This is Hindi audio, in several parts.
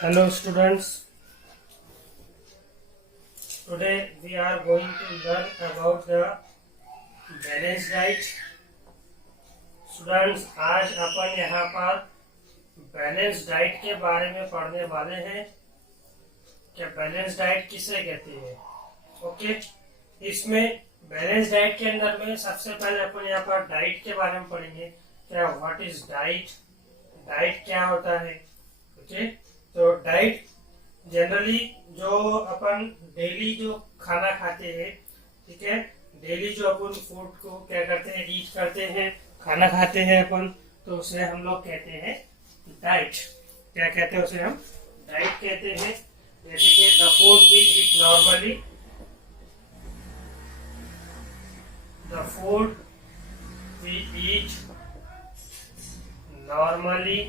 Hello students, today we are going to learn about the balanced diet. Students, आज अपन यहाँ पर बैलेंस डाइट के बारे में पढ़ने वाले हैं। क्या बैलेंस डाइट किसे कहते हैं? ओके, इसमें बैलेंस डाइट के अंदर में सबसे पहले अपन यहाँ पर डाइट के बारे में पढ़ेंगे। क्या व्हाट इज डाइट, डाइट क्या होता है। ओके, तो डाइट जनरली जो अपन डेली जो खाना खाते हैं, ठीक है, डेली जो अपन फूड को क्या करते हैं, ईट करते हैं, खाना खाते हैं अपन, तो उसे हम लोग कहते हैं डाइट। क्या कहते हैं उसे? हम डाइट कहते हैं। जैसे कि the food we eat normally, the food we eat normally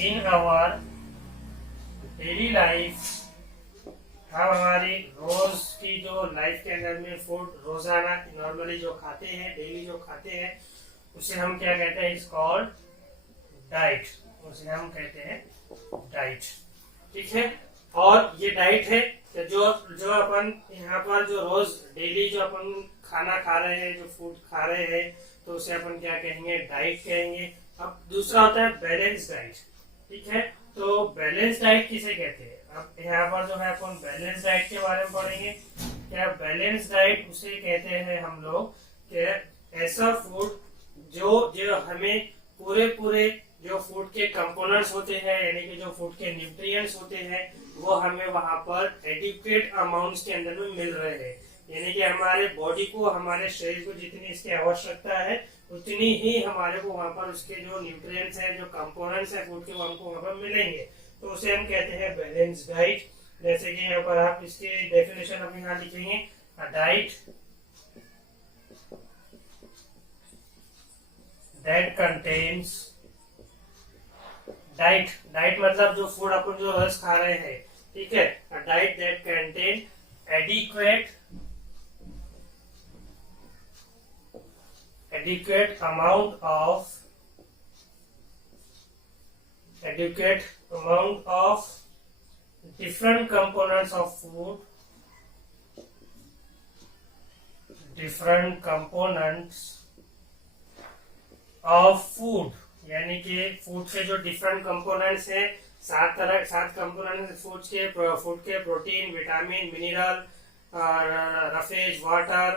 in our daily life. हम हमारी रोज की जो लाइफ के अंदर में फूड रोजाना नॉर्मली जो खाते हैं, डेली जो खाते हैं, उसे हम क्या कहते हैं? Is called diet. उसे हम कहते हैं डाइट, ठीक है। और ये डाइट है कि जो जो अपन यहाँ पर जो रोज डेली जो अपन खाना खा रहे हैं, जो फूड खा रहे हैं, तो उसे अपन क्या कहेंगे? डाइट कहेंगे। अब दूसरा होता है बैलेंस डाइट, ठीक है। तो बैलेंस डाइट किसे कहते हैं? अब यहाँ पर जो है अपन बैलेंस डाइट के बारे में पढ़ेंगे। क्या बैलेंस डाइट उसे कहते हैं हम लोग कि ऐसा फूड जो जो हमें पूरे जो फूड के कंपोनेंट्स होते हैं, यानी कि जो फूड के न्यूट्रिएंट्स होते हैं, वो हमें वहां पर एडिक्वेट अमाउंट्स के अंदर में मिल रहे हैं। यानी कि हमारे बॉडी को, हमारे शरीर को जितनी इसकी आवश्यकता है, उतनी ही हमारे को वहां पर उसके जो न्यूट्रिएंट्स हैं, जो कंपोनेंट्स हैं फूड के, वो हमको वहां पर मिलेंगे। तो उसे हम कहते हैं बैलेंस डाइट। जैसे कि यहाँ पर आप इसके डेफिनेशन अपने यहाँ लिखेंगे, डाइट दैट कंटेन्स, डाइट मतलब जो फूड अपन जो रोज खा रहे हैं, ठीक है, diet that contain adequate amount of different components of food, यानी कि फूड के जो डिफरेंट कंपोनेंट्स हैं, सात कंपोनेंट्स फूड के protein, vitamin, mineral, roughage, water,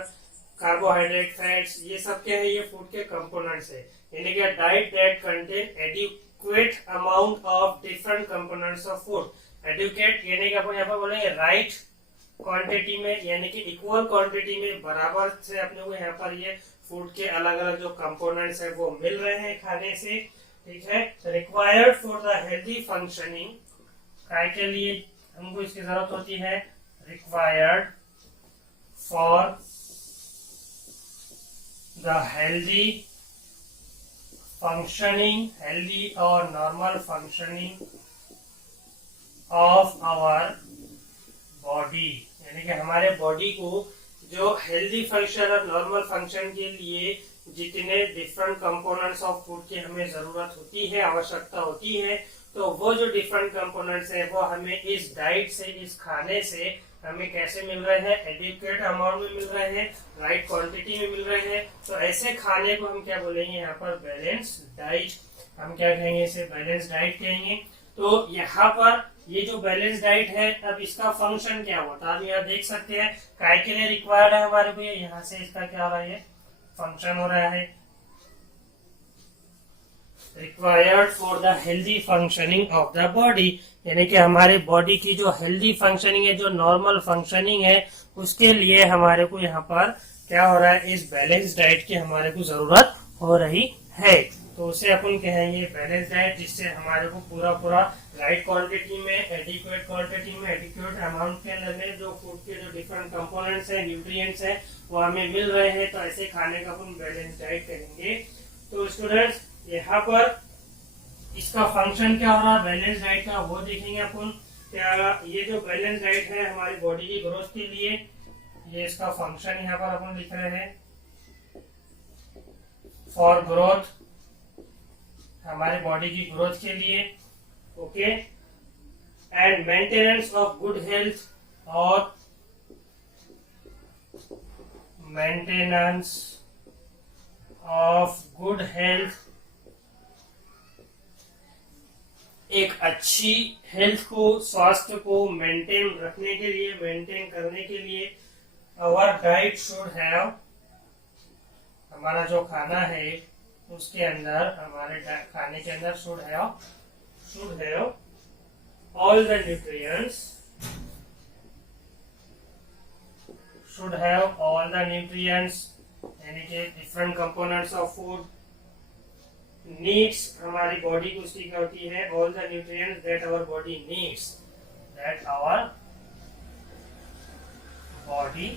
carbohydrate, fats, ये सब क्या है? ये फूड के कंपोनेंट्स है। यानी कि diet that contain adequate amount of different components of food. Adequate यानी कि अपन यहाँ पर बोलेंगे राइट क्वांटिटी में, यानी कि इक्वल क्वांटिटी में, बराबर से अपने को यहाँ पर ये फूड के अलग अलग जो कंपोनेंट्स है वो मिल रहे हैं खाने से, ठीक है। Required for the healthy functioning, काय के लिए हमको इसकी जरूरत होती है? Required for the healthy functioning, healthy और normal functioning of our body। यानी कि हमारे बॉडी को जो हेल्दी फंक्शन और नॉर्मल फंक्शन के लिए जितने डिफरेंट कंपोनेंट्स ऑफ फूड की हमें जरूरत होती है, आवश्यकता होती है, तो वो जो डिफरेंट कंपोनेंट्स है वो हमें इस डाइट से, इस खाने से हमें कैसे मिल रहे हैं? एडिक्वेट अमाउंट में मिल रहे हैं, राइट क्वांटिटी में मिल रहे हैं। तो ऐसे खाने को हम क्या बोलेंगे यहाँ पर? Balance diet. हम क्या कहेंगे? इसे बैलेंस डाइट कहेंगे। तो यहाँ पर ये जो बैलेंस डाइट है, अब इसका फंक्शन क्या होता है? आप यहाँ देख सकते हैं काय के लिए रिक्वायर्ड है हमारे को, यहाँ से इसका क्या हो रहा है? फंक्शन हो रहा है required for the healthy functioning of the body. यानी कि हमारे बॉडी की जो हेल्दी फंक्शनिंग है, जो नॉर्मल फंक्शनिंग है, उसके लिए हमारे को यहाँ पर क्या हो रहा है? इस बैलेंस डाइट की हमारे को जरूरत हो रही है। तो उसे अपन कहेंगे बैलेंस डाइट, जिससे हमारे को पूरा राइट क्वांटिटी में, एडिक्वेट क्वांटिटी में, एडिक्वेट अमाउंट के अंदर में जो फूड के जो डिफरेंट कंपोनेंट्स हैं, न्यूट्रिएंट्स हैं, वो हमें मिल रहे हैं। तो ऐसे खाने का अपन बैलेंस डाइट कहेंगे। तो स्टूडेंट्स, यहाँ पर इसका फंक्शन क्या हो रहा है बैलेंस डाइट का, वो देखेंगे अपन। क्या ये जो बैलेंस डाइट है हमारी बॉडी की ग्रोथ के लिए, ये इसका फंक्शन यहाँ पर अपन लिख रहे हैं, फॉर ग्रोथ, हमारे बॉडी की ग्रोथ के लिए। Okay, and maintenance of good health or maintenance of good health, एक अच्छी हेल्थ को, स्वास्थ्य को मेंटेन रखने के लिए, मेंटेन करने के लिए आवर डाइट शुड हैव, हमारा जो खाना है उसके अंदर, हमारे खाने के अंदर should have all the nutrients, should have all the nutrients, यानी कि different components of food, needs, हमारी बॉडी को उसकी क्या होती है, all the nutrients that our body needs, that our body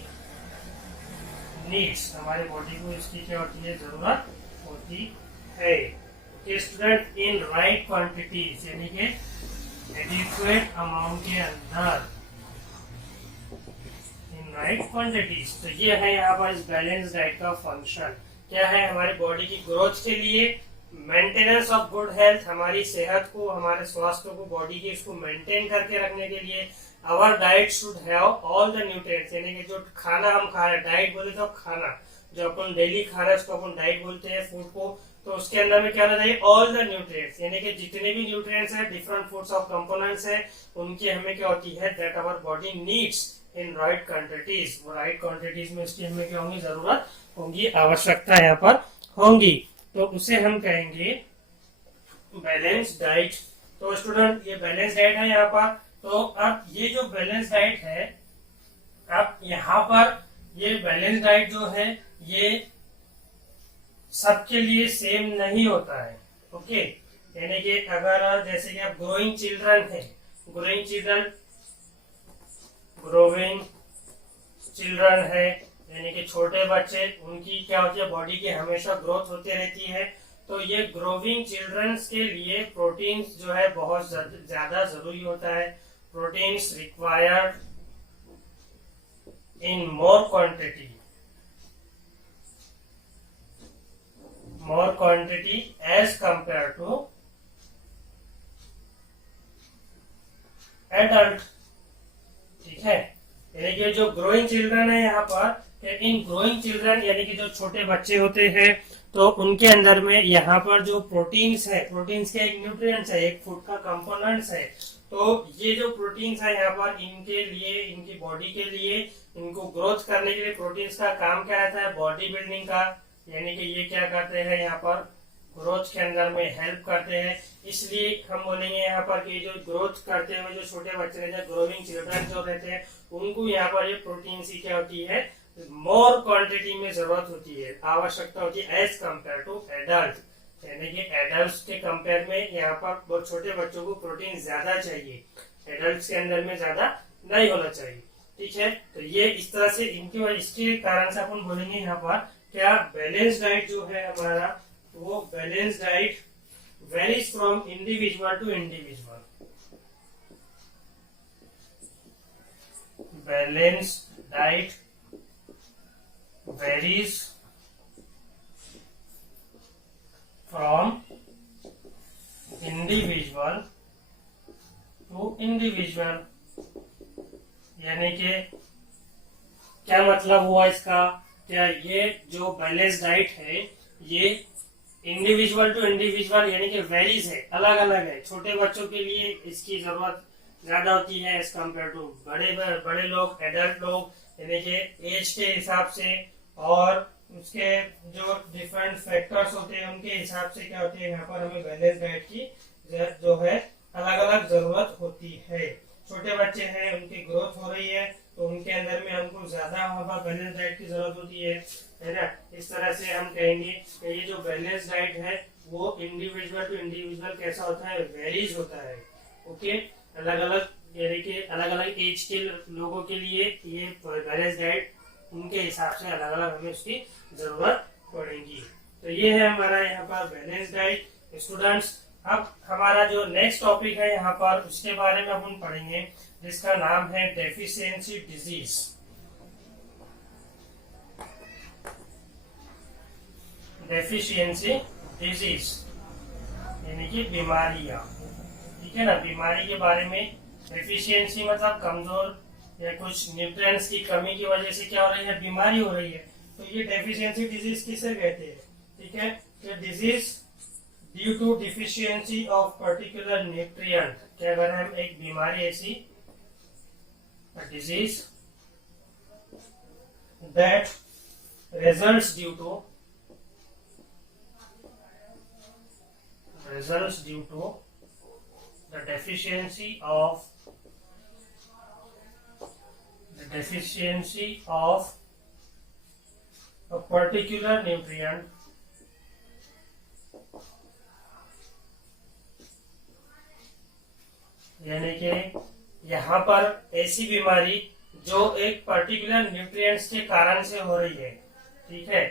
needs, हमारी बॉडी को इसकी क्या होती है, जरूरत होती है। स्टूडेंट इन राइट क्वांटिटीज, यानी कि एडिक्वेट अमाउंट के अंदर, इन राइट क्वांटिटीज। तो ये है यहाँ पर इस बैलेंस डाइट का फंक्शन। क्या है, हमारी बॉडी की ग्रोथ के लिए, मेंटेनेंस ऑफ गुड हेल्थ, हमारी सेहत को, हमारे स्वास्थ्य को, बॉडी के इसको मेंटेन करके रखने के लिए our diet should have all the nutrients, यानी कि जो खाना हम खा रहे हैं, डाइट बोले तो खाना जो अपन डेली खा रहे हैं उसको अपन डाइट बोलते हैं, फूड को, तो उसके अंदर में क्या होना चाहिए, ऑल द न्यूट्रिएंट्स, यानी कि जितने भी न्यूट्रिएंट्स हैं, डिफरेंट फूड्स ऑफ कंपोनेंट्स हैं, उनकी हमें क्या होती है, that our body needs in right quantities. वो राइट क्वांटिटीज में इसकी हमें क्या होंगी, जरूरत होगी, आवश्यकता यहाँ पर होंगी, तो उसे हम कहेंगे बैलेंस डाइट। तो स्टूडेंट ये बैलेंस डाइट है यहाँ पर। तो अब ये जो बैलेंस डाइट है, अब यहाँ पर ये बैलेंस डाइट जो है ये सबके लिए सेम नहीं होता है। ओके, यानी कि अगर जैसे कि आप ग्रोइंग चिल्ड्रन है, ग्रोइंग चिल्ड्रन है, यानी कि छोटे बच्चे, उनकी क्या होती है, बॉडी की हमेशा ग्रोथ होती रहती है। तो ये ग्रोइंग चिल्ड्रंस के लिए प्रोटीन्स जो है बहुत ज्यादा जरूरी होता है। Proteins required in more quantity as compare to adult. ठीक है, यानी कि जो ग्रोइंग चिल्ड्रन है यहाँ पर, इन ग्रोइंग चिल्ड्रन यानी कि जो छोटे बच्चे होते हैं, तो उनके अंदर में यहाँ पर जो प्रोटीन्स है, प्रोटीन्स के एक न्यूट्रिएंट्स है, एक फूड का कंपोनेंट्स है। तो ये जो प्रोटीन्स है यहाँ पर, इनके लिए, इनकी बॉडी के लिए, इनको ग्रोथ करने के लिए प्रोटीन्स का काम क्या रहता है, बॉडी बिल्डिंग का, यानी कि ये क्या करते हैं यहाँ पर, ग्रोथ के अंदर में हेल्प करते हैं। इसलिए हम बोलेंगे यहाँ पर कि जो ग्रोथ करते हुए जो छोटे बच्चे रहते हैं, ग्रोइंग चिल्ड्रन जो रहते हैं, उनको यहाँ पर ये प्रोटीन की क्या होती है, मोर क्वांटिटी में जरूरत होती है, आवश्यकता होती है, एज कंपेयर टू एडल्ट, यानी कि एडल्ट के कंपेयर में यहाँ पर बहुत छोटे बच्चों को प्रोटीन ज्यादा चाहिए, एडल्ट के अंदर में ज्यादा नहीं होना चाहिए। ठीक है, तो ये इस तरह से इसके कारण से अपन बोलेंगे यहाँ पर क्या, बैलेंस डाइट जो है हमारा, वो balance diet varies from individual to individual. Balance diet varies from individual to individual, यानी कि क्या मतलब हुआ इसका, क्या ये जो बैलेंस डाइट है ये इंडिविजुअल टू इंडिविजुअल यानी कि वेरीज है, अलग अलग है। छोटे बच्चों के लिए इसकी जरूरत ज्यादा होती है एज कम्पेयर टू बड़े लोग, एडल्ट लोग, यानी कि एज के हिसाब से और उसके जो डिफरेंट फैक्टर्स होते हैं उनके हिसाब से क्या होती है, यहाँ पर हमें बैलेंस डाइट की जो है अलग अलग जरूरत होती है। छोटे बच्चे हैं, उनकी ग्रोथ हो रही है, तो उनके अंदर में हमको ज्यादा बैलेंस डाइट की जरूरत होती है ना। इस तरह से हम कहेंगे कि ये जो बैलेंस डाइट है वो इंडिविजुअल टू इंडिविजुअल कैसा होता है, वेरीज होता है। ओके, अलग अलग यानी कि अलग अलग एज के लोगों के लिए ये बैलेंस डाइट उनके हिसाब से अलग अलग हमें उसकी जरूरत पड़ेगी। तो ये है हमारा यहाँ पर बैलेंस डाइट। स्टूडेंट्स, अब हमारा जो नेक्स्ट टॉपिक है यहाँ पर उसके बारे में अपन पढ़ेंगे, जिसका नाम है डेफिशिएंसी डिजीज। डेफिशिएंसी डिजीज यानी कि बीमारियां। ठीक है ना, बीमारी के बारे में डेफिशिएंसी मतलब कमजोर या कुछ न्यूट्रिएंट्स की कमी की वजह से क्या हो रही है, बीमारी हो रही है, तो ये डेफिशिएंसी डिजीज किसे कहते हैं, ठीक है। तो disease due to deficiency of particular nutrient, क्या अगर हम एक बीमारी ऐसी disease that results due to the deficiency of a particular nutrient, यानी कि यहाँ पर ऐसी बीमारी जो एक पर्टिकुलर न्यूट्रिएंट्स के कारण से हो रही है, ठीक है।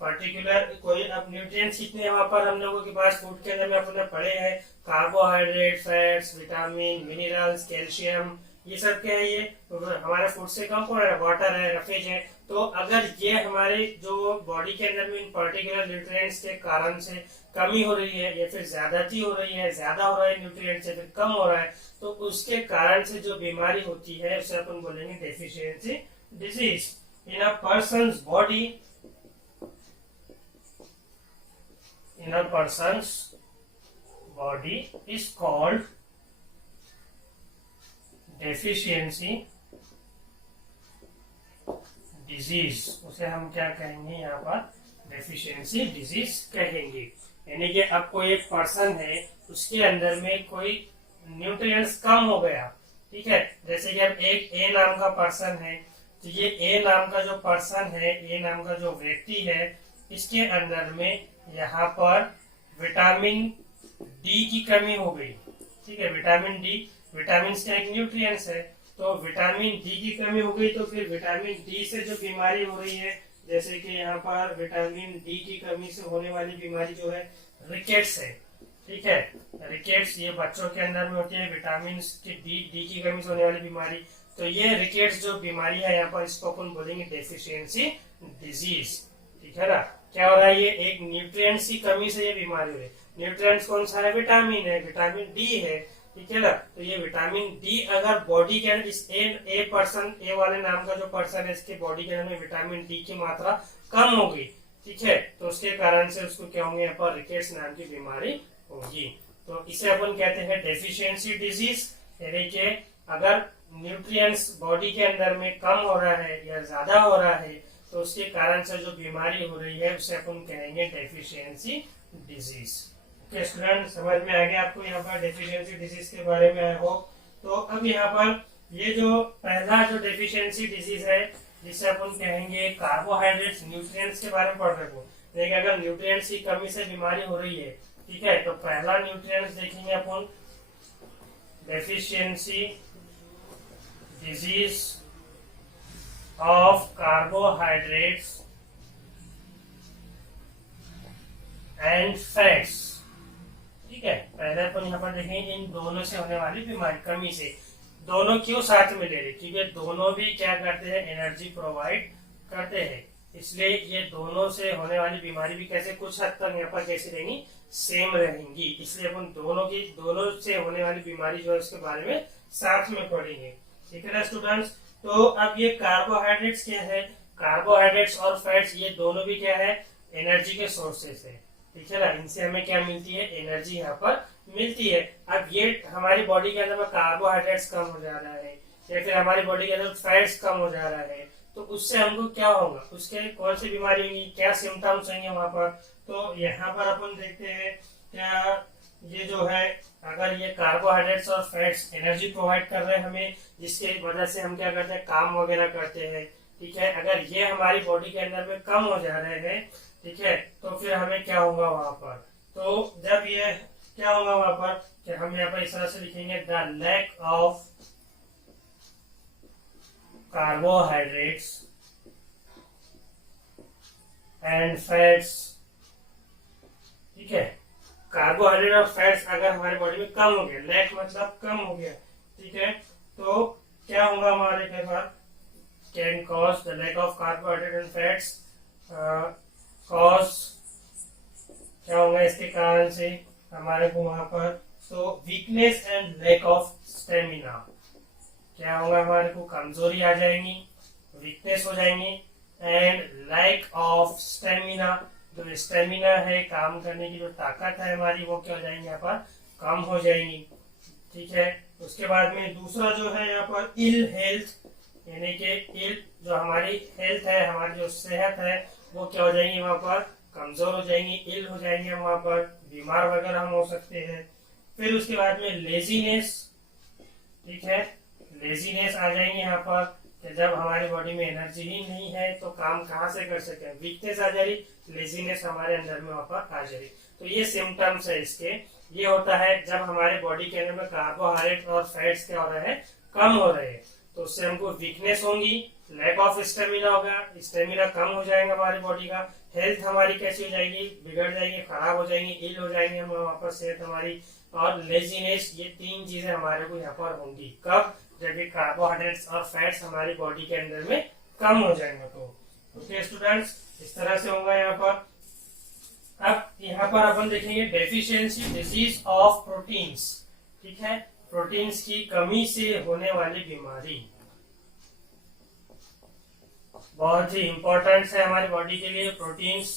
पर्टिकुलर कोई अब न्यूट्रिएंट्स कितने हैं वहां पर हम लोगों के पास फूड के अंदर में अपने पढ़े हैं, carbohydrate, fats, vitamin, minerals, calcium, ये सब क्या है, ये तो हमारे फूड से कम हो रहा है, वाटर है, रफेज है। तो अगर ये हमारे जो बॉडी के अंदर में इन पर्टिकुलर न्यूट्रिएंट्स के कारण से कमी हो रही है या फिर ज्यादती हो रही है, ज्यादा हो रहा है न्यूट्रिएंट्स या फिर कम हो रहा है, तो उसके कारण से जो बीमारी होती है उसे अपन बोलेंगे deficiency disease. In a persons body, in a person's body is called deficiency disease। उसे हम क्या कहेंगे यहाँ पर, डेफिशिएंसी डिजीज कहेंगे। यानी कि अब कोई एक पर्सन है, उसके अंदर में कोई न्यूट्रिएंट्स कम हो गया, ठीक है। जैसे कि अब एक ए नाम का पर्सन है, तो ये ए नाम का जो पर्सन है, ए नाम का जो व्यक्ति है, इसके अंदर में यहाँ पर विटामिन डी की कमी हो गई, ठीक है। विटामिन डी, विटामिन का एक न्यूट्रिएंट्स है, तो विटामिन डी की कमी हो गई, तो फिर विटामिन डी से जो बीमारी हो रही है, जैसे कि यहाँ पर विटामिन डी की कमी से होने वाली बीमारी जो है रिकेट्स है, ठीक है। रिकेट्स ये बच्चों के अंदर में होती है, विटामिन डी की कमी से होने वाली बीमारी। तो ये रिकेट्स जो बीमारी है यहाँ पर, इसको अपन बोलेंगे डेफिशिएंसी डिजीज, ठीक है ना। क्या हो रहा है, ये एक न्यूट्रिएंट्स की कमी से ये बीमारी हो रही है। न्यूट्रिएंट्स कौन सा है, विटामिन है, विटामिन डी है, ठीक है ना। तो ये विटामिन डी अगर बॉडी के अंदर, इस ए पर्सन, ए वाले नाम का जो पर्सन है, इसके बॉडी के अंदर में विटामिन डी की मात्रा कम हो गई, ठीक है, तो उसके कारण से उसको क्या होंगे, यहाँ पर रिकेट्स नाम की बीमारी होगी। तो इसे अपन कहते हैं डेफिशिएंसी डिजीज। यानी कि अगर न्यूट्रिएंट्स बॉडी के अंदर में कम हो रहा है या ज्यादा हो रहा है, तो उसके कारण से जो बीमारी हो रही है उसे अपन कहेंगे डेफिशिएंसी डिजीज। ओके स्टूडेंट, समझ में आ गया आपको यहाँ पर डेफिशिएंसी डिजीज के बारे में, आई होप। तो अब यहाँ पर ये जो पहला जो डेफिशिएंसी डिजीज है, जिसे अपन कहेंगे कार्बोहाइड्रेट्स, न्यूट्रिएंट्स के बारे में पढ़ रहे हो, लेकिन अगर न्यूट्रिएंट्स की कमी से बीमारी हो रही है, ठीक है, तो पहला न्यूट्रिएंट्स देखेंगे अपन, deficiency disease of carbohydrates and fats, ठीक है। पहले अपन यहाँ पर देखेंगे इन दोनों से होने वाली बीमारी, कमी से। दोनों क्यों साथ में ले रहे, क्योंकि दोनों भी क्या करते हैं, एनर्जी प्रोवाइड करते हैं, इसलिए ये दोनों से होने वाली बीमारी भी कैसे कुछ हद तक यहाँ पर कैसे रहेंगी, सेम रहेंगी। इसलिए अपन दोनों से होने वाली बीमारी जो है उसके बारे में साथ में पढ़ेंगे, ठीक है ना स्टूडेंट्स। तो अब ये कार्बोहाइड्रेट्स क्या है, कार्बोहाइड्रेट्स और फैट्स ये दोनों भी क्या है, एनर्जी के सोर्सेस है, ठीक है ना। इनसे हमें क्या मिलती है, एनर्जी यहाँ पर मिलती है। अब ये हमारी बॉडी के अंदर में कार्बोहाइड्रेट्स कम हो जा रहा है या फिर हमारी बॉडी के अंदर फैट्स कम हो जा रहा है, तो उससे हमको क्या होगा, उसके कौन सी बीमारी होगी, क्या सिम्टम्स होंगे वहां पर। तो यहाँ पर अपन देखते हैं क्या, ये जो है अगर ये कार्बोहाइड्रेट्स और फैट्स एनर्जी प्रोवाइड कर रहे हैं हमें, जिसके वजह से हम क्या करते हैं, काम वगैरह करते हैं, ठीक है। अगर ये हमारी बॉडी के अंदर में कम हो जा रहे हैं, ठीक है, तो फिर हमें क्या होगा वहां पर, तो जब ये क्या होगा वहां पर, कि हम यहाँ पर इस तरह से लिखेंगे, the lack of carbohydrates and fats, ठीक है। कार्बोहाइड्रेट और फैट्स अगर हमारे बॉडी में कम हो गया, लैक मतलब कम हो गया, ठीक है, तो क्या होगा हमारे के बाद, can cause the lack of carbohydrate and fats, cause क्या होगा इसके कारण से हमारे को वहां पर, तो weakness and lack of stamina, क्या होगा, हमारे को कमजोरी आ जाएंगी, वीकनेस हो जाएंगी, एंड लैक ऑफ स्टेमिना, जो स्टेमिना है, काम करने की जो ताकत है हमारी, वो क्या हो जाएंगी, यहाँ पर कम हो जाएंगी। ठीक है। उसके बाद में दूसरा जो है यहाँ पर इल हेल्थ, यानी कि इल जो हमारी हेल्थ है, हमारी जो सेहत है, वो क्या हो जाएंगी, वहां पर कमजोर हो जाएंगी, इल हो जाएंगे, वहां पर बीमार वगैरह हम हो सकते हैं। फिर उसके बाद में लेजीनेस, ठीक है, लेजीनेस आ जाएंगे यहाँ पर, कि जब हमारी बॉडी में एनर्जी ही नहीं है तो काम कहाँ से कर सके, वीकनेस आ जा रही, लेजीनेस हमारे अंदर में वहां पर आ जा रही। तो ये सिम्टम्स है इसके। ये होता है जब हमारे बॉडी के अंदर में कार्बोहाइड्रेट और फैट्स क्या हो रहे हैं, कम हो रहे हैं, तो उससे हमको वीकनेस होंगी, लैक ऑफ स्टेमिना होगा, स्टेमिना कम हो जाएगा हमारी बॉडी का, हेल्थ हमारी कैसी हो जाएगी, बिगड़ जाएगी, खराब हो जाएंगी, इल हो जाएंगे हम वहां पर, सेहत हमारी, और लेजीनेस, ये तीन चीजें हमारे को यहाँ पर होंगी। कब, जब ये कार्बोहाइड्रेट्स और फैट्स हमारी बॉडी के अंदर में कम हो जाएंगे। तो ओके स्टूडेंट्स, इस तरह से होगा यहाँ पर। अब यहाँ पर अपन देखेंगे डेफिशिएंसी डिजीज ऑफ प्रोटीन्स। ठीक है, प्रोटीन्स की कमी से होने वाली बीमारी बहुत ही इंपॉर्टेंट है हमारी बॉडी के लिए। प्रोटीन्स,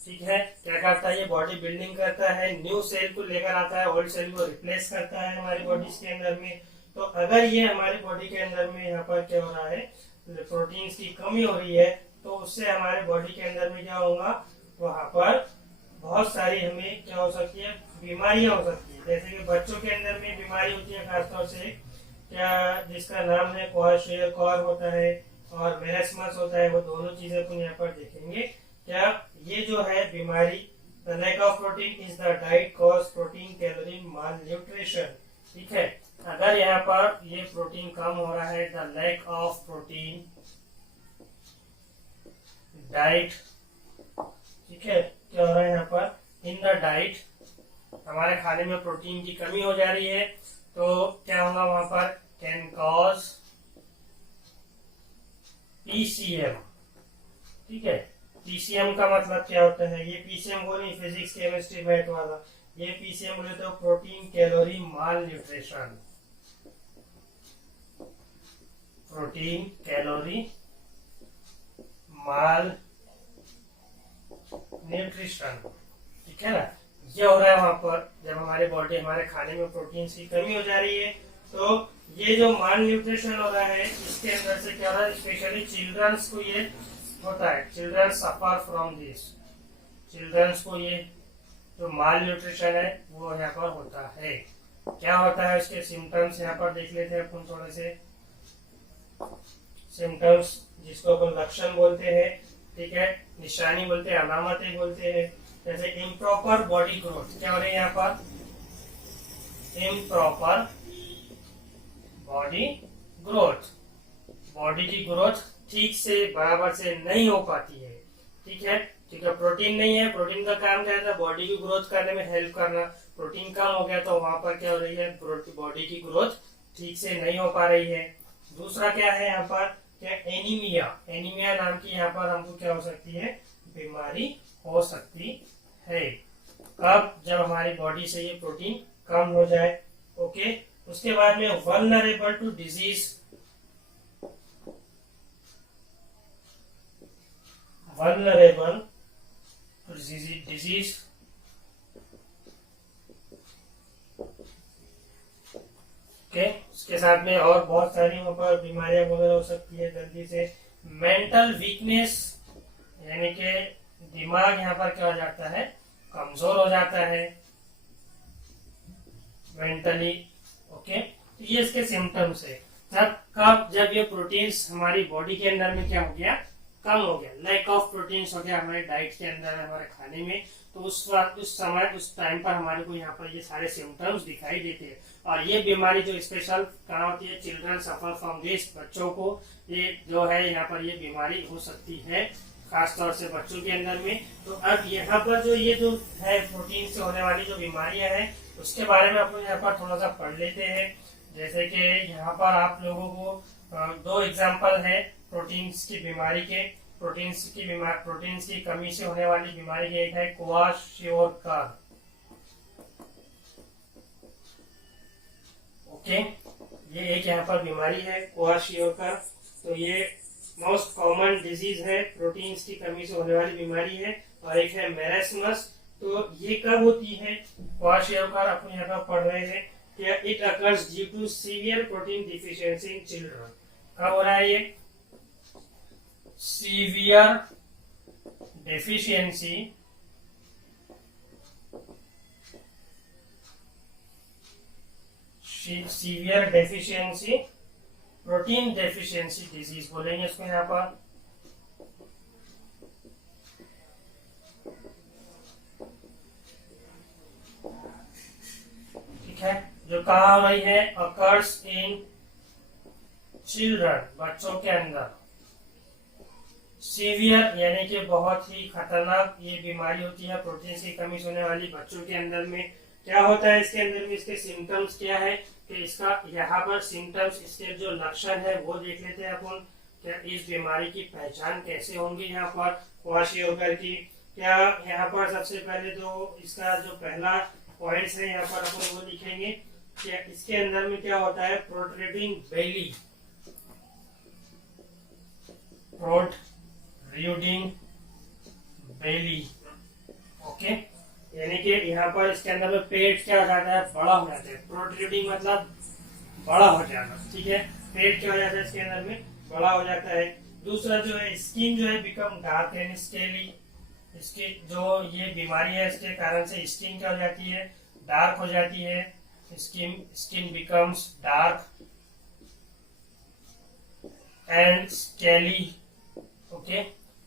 ठीक है, क्या करता है, ये बॉडी बिल्डिंग करता है, न्यू सेल को लेकर आता है, ओल्ड सेल को रिप्लेस करता है हमारी बॉडी के अंदर में। तो अगर ये हमारी बॉडी के अंदर में यहाँ पर क्या हो रहा है, प्रोटीन्स की कमी हो रही है, तो उससे हमारे बॉडी के अंदर में क्या होगा, वहां पर बहुत सारी हमें क्या हो सकती है, बीमारियां हो सकती है। जैसे कि बच्चों के अंदर में बीमारी होती है खासतौर से, क्या, जिसका नाम है क्वाशेयरकॉर होता है और मेरेस्मस होता है, वो दोनों चीजें अपन यहाँ पर देखेंगे। क्या ये जो है बीमारी, the lack of protein is the diet cause protein calorie malnutrition. ठीक है, अगर यहाँ पर ये प्रोटीन कम हो रहा है, the lack of protein diet, ठीक है, क्या हो रहा है यहाँ पर, इन द डाइट, हमारे खाने में प्रोटीन की कमी हो जा रही है, तो क्या होगा वहां पर, कैन कॉज पीसीएम। ठीक है, पीसीएम का मतलब क्या होता है, ये पीसीएम को नहीं, फिजिक्स केमिस्ट्री मैथ वाला, ये पीसीएम बोले तो प्रोटीन कैलोरी माल nutrition, protein calorie malnutrition. ठीक है ना, ये हो रहा है वहां पर, जब हमारे बॉडी, हमारे खाने में प्रोटीन की कमी हो जा रही है, तो ये जो माल न्यूट्रिशन हो रहा है, इसके अंदर से क्या हो रहा है, स्पेशली चिल्ड्रंस को ये होता है, children suffer from this, childrens को ये जो माल न्यूट्रिशन है वो यहाँ पर होता है। क्या होता है, उसके सिम्टम्स यहाँ पर देख लेते हैं अपन थोड़े से। सिम्टम्स जिसको अपन लक्षण बोलते हैं, ठीक है, निशानी बोलते हैं, अलामतें बोलते हैं। जैसे इम्प्रॉपर बॉडी ग्रोथ, क्या हो रही है यहाँ पर, इम्प्रॉपर बॉडी ग्रोथ, बॉडी की ग्रोथ ठीक से बराबर से नहीं हो पाती है। ठीक है, ठीक है, प्रोटीन नहीं है, प्रोटीन का काम क्या है, बॉडी की ग्रोथ करने में हेल्प करना, प्रोटीन कम हो गया तो वहां पर क्या हो रही है, बॉडी की ग्रोथ ठीक से नहीं हो पा रही है। दूसरा क्या है यहाँ पर, क्या, एनीमिया, एनीमिया नाम की यहाँ पर हमको क्या हो सकती है, बीमारी हो सकती है। कब, जब हमारी बॉडी से ये प्रोटीन कम हो जाए। ओके, उसके बाद में vulnerable to disease, vulnerable to disease, okay, उसके साथ में और बहुत सारी वहां पर बीमारियां वगैरह हो सकती है जल्दी से। मेंटल वीकनेस, यानी कि दिमाग यहाँ पर क्या हो जाता है, कमजोर हो जाता है मेंटली। ओके, तो ये इसके सिम्टम्स है। जब ये प्रोटीन्स हमारी बॉडी के अंदर में क्या हो गया, कम हो गया, लैक ऑफ प्रोटीन्स हो गया हमारे डाइट के अंदर, हमारे खाने में, तो उस वक्त, उस समय, उस टाइम पर हमारे को यहाँ पर ये सारे सिम्टम्स दिखाई देते हैं। और ये बीमारी जो स्पेशल कहाँ होती है, चिल्ड्रन सफर फ्रॉम दिस, बच्चों को ये जो है यहाँ पर ये बीमारी हो सकती है, खासतौर से बच्चों के अंदर में। तो अब यहाँ पर जो ये जो है प्रोटीन से होने वाली जो बीमारियां हैं, उसके बारे में अपन यहाँ पर थोड़ा सा पढ़ लेते हैं। जैसे कि यहाँ पर आप लोगों को दो एग्जाम्पल है प्रोटीन्स की बीमारी के, प्रोटीन्स की कमी से होने वाली बीमारी के। एक है क्वाशियोरकर। ओके, ये एक यहाँ पर बीमारी है क्वाशियोकर। तो ये मोस्ट कॉमन डिजीज है, प्रोटीन्स की कमी से होने वाली बीमारी है। और एक है मेरेस्मस। तो ये कब होती है क्वाशियोकर, अपन यहाँ पर पढ़ रहे हैं कि it occurs due to severe protein deficiency in children. कब हो रहा है ये? Severe deficiency protein deficiency disease बोलेंगे इसको यहाँ पर। ठीक है, जो कहा हो रही है अकर्स इन चिल्ड्रन, बच्चों के अंदर। सीवियर यानी कि बहुत ही खतरनाक ये बीमारी होती है, प्रोटीन की कमी से होने वाली बच्चों के अंदर में। क्या होता है इसके अंदर में, इसके सिम्टम्स क्या है कि इसका यहाँ पर सिम्टम्स, इसके जो लक्षण है वो देख लेते हैं अपन। क्या इस बीमारी की पहचान कैसे होंगी यहाँ पर क्वाशियोकर की? क्या यहाँ पर सबसे पहले तो इसका जो पहला पॉइंट्स है यहाँ पर अपन वो लिखेंगे कि इसके अंदर में क्या होता है, प्रोट्रूडिंग बेली, प्रोट्रूडिंग बेली। ओके, यानी कि यहाँ पर इसके अंदर में पेट क्या हो जाता है, बड़ा हो जाता है। प्रोट्रूडिंग मतलब बड़ा हो जाना, ठीक है। पेट क्या हो जाता है इसके अंदर में, बड़ा हो जाता है। दूसरा जो है स्किन जो है बिकम डार्क एंड स्केली। इसकी जो ये बीमारी है इसके कारण से स्किन क्या हो जाती है, डार्क हो जाती है। Skin becomes dark and scaly. Okay,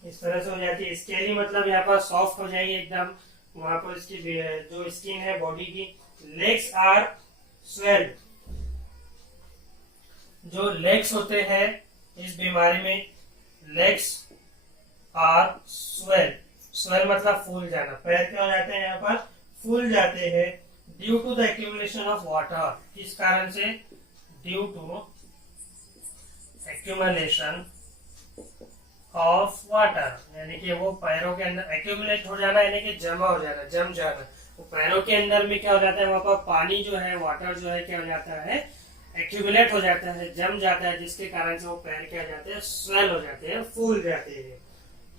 इस तरह से हो जाती है। स्केली मतलब यहाँ पर सॉफ्ट हो जाएगी एकदम, वहां पर इसकी जो स्किन है बॉडी की। लेग्स आर स्वेल्ड, जो लेग्स होते हैं इस बीमारी में, लेग्स आर स्वेल मतलब फूल जाना। पैर क्या हो जाते हैं यहाँ पर, फूल जाते हैं। Due to the accumulation of water, किस कारण से, due to accumulation of water, यानी कि वो पैरों के अंदर एक्यूमुलेट हो जाना, यानी कि जमा हो जाना, जम जाना। तो पैरों के अंदर में क्या हो जाता है, वहां पर पानी जो है, वाटर जो है क्या हो जाता है, एक्यूमुलेट हो जाता है, जम जाता है, जिसके कारण से वो पैर क्या हो जाते हैं, स्वेल हो जाते हैं, फूल जाते हैं।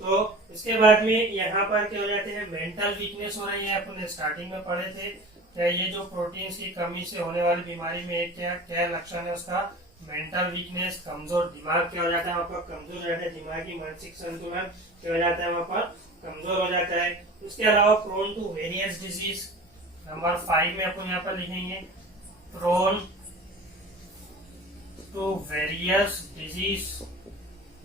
तो इसके बाद में यहाँ पर क्या हो जाते हैं, मेंटल वीकनेस हो रही है। अपन स्टार्टिंग में पढ़े थे क्या ये जो प्रोटीन की कमी से होने वाली बीमारी में एक क्या क्या लक्षण है उसका, मेंटल वीकनेस, कमजोर दिमाग क्या हो जाता है वहाँ पर, कमजोर हो जाता है, दिमागी मानसिक संतुलन क्या हो जाता है वहाँ पर, कमजोर हो जाता है। उसके अलावा prone to various disease, number 5 में अपन यहाँ पर लिखेंगे प्रोन टू वेरियस डिजीज,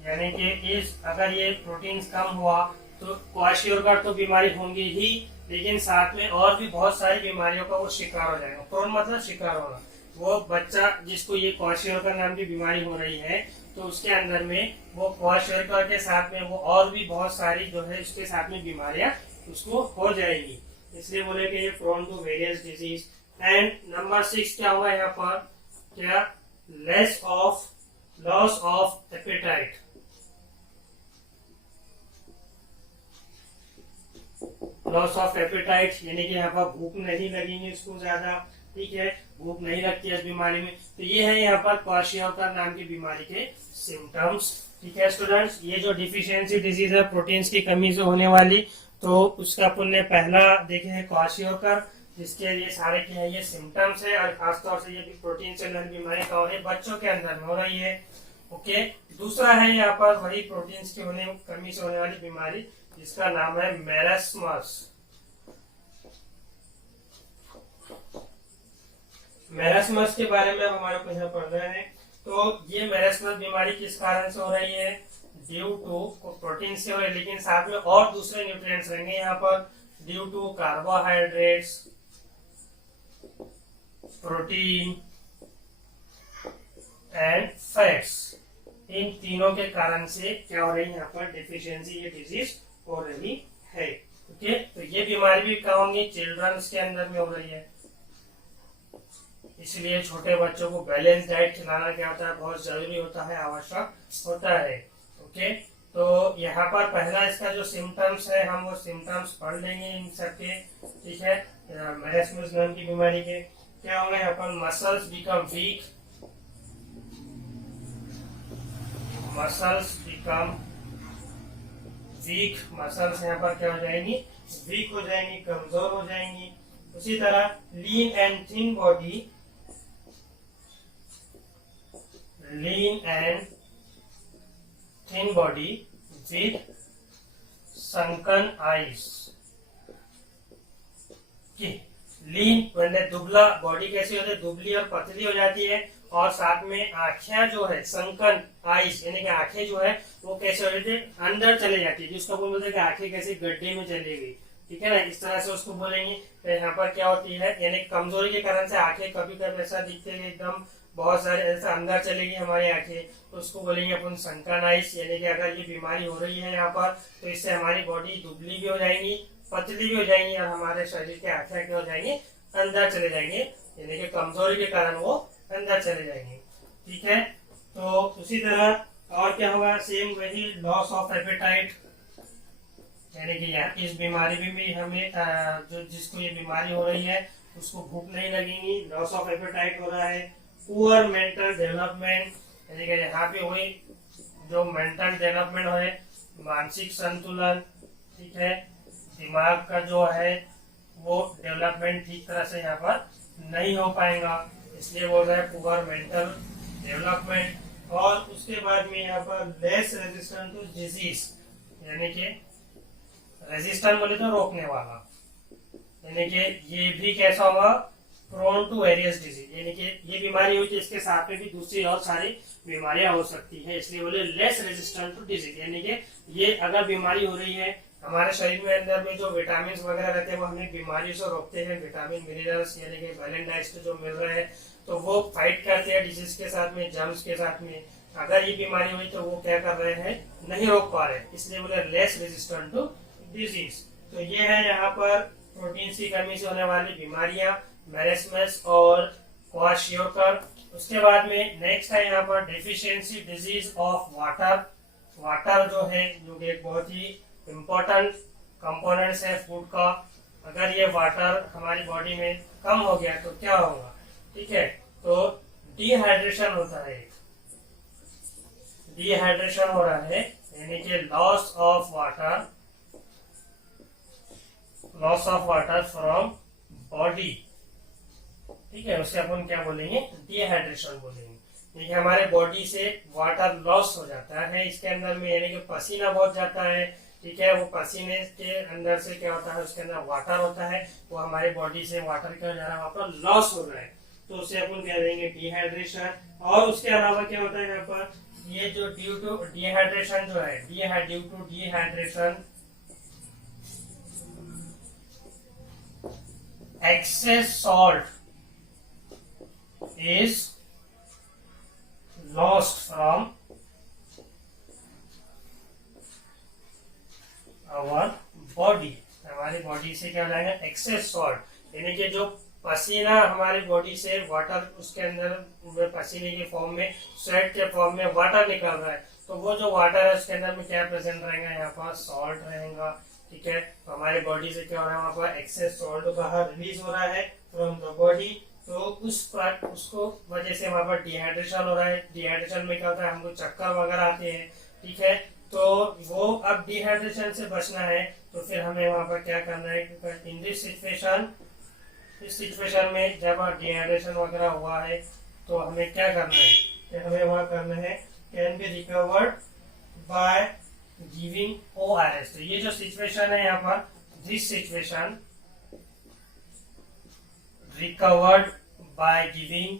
यानी कि इस अगर ये प्रोटीन कम हुआ तो क्वाशियोकर तो बीमारी होंगी ही, लेकिन साथ में और भी बहुत सारी बीमारियों का वो शिकार हो जाएगा। प्रोन मतलब शिकार होना। वो बच्चा जिसको ये क्वाशियोकर नाम की बीमारी हो रही है, तो उसके अंदर में वो क्वाशियोकर के साथ में वो और भी बहुत सारी जो है इसके साथ में बीमारियां उसको हो जाएगी। इसलिए बोले कि ये prone to various disease. And number 6 क्या होगा यहाँ पर, क्या loss of appetite, loss of appetite, यानी कि यहाँ पर भूख नहीं लगेगी इसको ज्यादा, ठीक है, भूख नहीं लगती है इस बीमारी में। तो ये है यहाँ पर क्वाशियोकर नाम की बीमारी के सिम्टम्स। ठीक है स्टूडेंट्स, ये जो डिफिशियंसी डिजीज है प्रोटीन्स की कमी से होने वाली, तो उसका अपन ने पहला देखे है क्वाशियोकर, जिसके लिए सारे के है ये सिम्टम्स है, और खासतौर से ये प्रोटीन से लड़ी बीमारी का है बच्चों के अंदर में हो रही है। ओके, दूसरा है यहाँ पर वही प्रोटीन्स की कमी से होने वाली बीमारी, जिसका नाम है मेरेस्मस। मेरेस्मस के बारे में अब हमारे को यहाँ पढ़ना है। तो ये मेरेस्मस बीमारी किस कारण से हो रही है, ड्यू टू प्रोटीन से हो रही है, लेकिन साथ में और दूसरे न्यूट्रिएंट्स रहेंगे यहाँ पर, due to carbohydrates, protein and fats. इन तीनों के कारण से क्या हो रही है यहाँ पर डिफिशियंसी, ये डिजीज हो रही है। ओके, तो ये बीमारी भी क्या होंगी, चिल्ड्रंस के अंदर में हो रही है। इसलिए छोटे बच्चों को बैलेंस डाइट खिलाना क्या होता है, बहुत जरूरी होता है, आवश्यक होता है। ओके, तो यहाँ पर पहला इसका जो सिम्टम्स है हम वो सिम्टम्स पढ़ लेंगे इन सबके। ठीक है, मेरेस्मस नाम की बीमारी के क्या होगा यहाँ पर, muscles become weak, muscles become weak, muscles यहाँ पर क्या हो जाएंगी, वीक हो जाएंगी, कमजोर हो जाएंगी। उसी तरह lean and thin body, lean and thin body with sunken eyes की लीन मतलब दुबला, बॉडी कैसी होती है, दुबली और पतली हो जाती है, और साथ में आंखें जो है संकन आइस यानी कि आंखें जो है वो कैसे हो जाती है, अंदर चले जाती है, जिसको अपन बोलते हैं कि आंखें कैसे गड्ढे में चली गई, ठीक है ना, इस तरह से उसको बोलेंगे। तो यहाँ पर क्या होती है, यानी कमजोरी के कारण से आंखें कभी कभी ऐसा दिखते हैं एकदम बहुत सारे ऐसा अंदर चलेगी हमारी आंखें, तो उसको बोलेंगे अपन संकन आइस, यानी कि अगर ये बीमारी हो रही है यहाँ पर तो इससे हमारी बॉडी दुबली भी हो जाएंगी, पतली भी हो जाएंगी, और हमारे शरीर के आंखें क्या हो जाएंगे, अंदर चले जाएंगे, यानी कि कमजोरी के कारण वो अंदर चले जाएंगे, ठीक है। तो उसी तरह और क्या होगा, सेम वही लॉस ऑफ एपेटाइट, यानी कि यहाँ इस बीमारी में भी हमें जो जिसको ये बीमारी हो रही है उसको भूख नहीं लगेगी, लॉस ऑफ एपेटाइट हो रहा है। पुअर मेंटल डेवलपमेंट, यानी कि यहाँ पे हुई जो मेंटल डेवलपमेंट है, मानसिक संतुलन, ठीक है, दिमाग का जो है वो डेवलपमेंट ठीक तरह से यहाँ पर नहीं हो पाएगा, इसलिए बोल रहे हैं पुअर मेंटल डेवलपमेंट। और उसके बाद में यहाँ पर लेस रेजिस्टेंट टू डिजीज, यानी कि रेजिस्टेंट बोले तो रोकने वाला, यानी कि ये भी कैसा होगा, प्रोन टू वेरियस डिजीज, यानी कि ये बीमारी हुई तो इसके साथ में भी दूसरी और सारी बीमारियां हो सकती है, इसलिए बोले लेस रेजिस्टेंट टू डिजीज, यानी कि ये अगर बीमारी हो रही है हमारे शरीर में अंदर में जो विटामिन वगैरह रहते हैं वो हमें बीमारी से रोकते हैं, विटामिन मिनरल्स यानी कि बैलेंस जो मिल रहे हैं तो वो फाइट करते हैं डिजीज के साथ में, जर्म्स के साथ में। अगर ये बीमारी हुई तो वो क्या कर रहे हैं, नहीं रोक पा रहे, इसलिए बोले लेस रेजिस्टेंट टू डिजीज। तो ये है यहाँ पर प्रोटीन की कमी से होने वाली बीमारियां, मैरेस्मस और क्वाशियोकर। उसके बाद में नेक्स्ट है यहाँ पर deficiency disease of water. Water जो है जो कि एक बहुत ही इम्पोर्टेंट कंपोनेंट्स है फूड का, अगर ये वाटर हमारी बॉडी में कम हो गया तो क्या होगा, ठीक है, तो डिहाइड्रेशन होता है, डिहाइड्रेशन हो रहा है, यानी कि loss of water from body, ठीक है, उसे अपन क्या बोलेंगे, डिहाइड्रेशन बोलेंगे। देखिए हमारे बॉडी से वाटर लॉस हो जाता है इसके अंदर में, यानी कि पसीना बहुत जाता है, ठीक है, वो पसीने के अंदर से क्या होता है, उसके अंदर वाटर होता है, वो हमारी बॉडी से वाटर क्या हो जा रहा है, वहां पर लॉस हो रहा है, तो उसे अपन कह देंगे डिहाइड्रेशन। और उसके अलावा क्या होता है यहाँ पर, ये जो ड्यू टू डिहाइड्रेशन जो है, due to dehydration excess salt is lost from our body, हमारी बॉडी से क्या हो जाएगा, एक्सेस सॉल्ट, यानी कि जो पसीना हमारी बॉडी से वाटर उसके अंदर पसीने के फॉर्म में, स्वेट के फॉर्म में वाटर निकल रहा है, तो वो जो वाटर है उसके अंदर में क्या प्रेजेंट रहेगा, यहाँ पर सॉल्ट रहेगा, ठीक है, तो हमारी बॉडी से क्या हो रहा है, वहां पर एक्सेस सॉल्ट बाहर रिलीज हो रहा है फ्रॉम द बॉडी, तो उस पर उसको वजह से वहां पर डिहाइड्रेशन हो रहा है। डिहाइड्रेशन में क्या होता है, हमको चक्कर वगैरह आते हैं, ठीक है, तो वो अब डिहाइड्रेशन से बचना है तो फिर हमें वहां पर क्या करना है, इन दिस सिचुएशन, इस सिचुएशन में जब डिहाइड्रेशन वगैरह हुआ है तो हमें क्या करना है, तो हमें वहां करना है can be recovered by giving ORS। तो ये जो सिचुएशन है यहाँ पर, this situation recovered by giving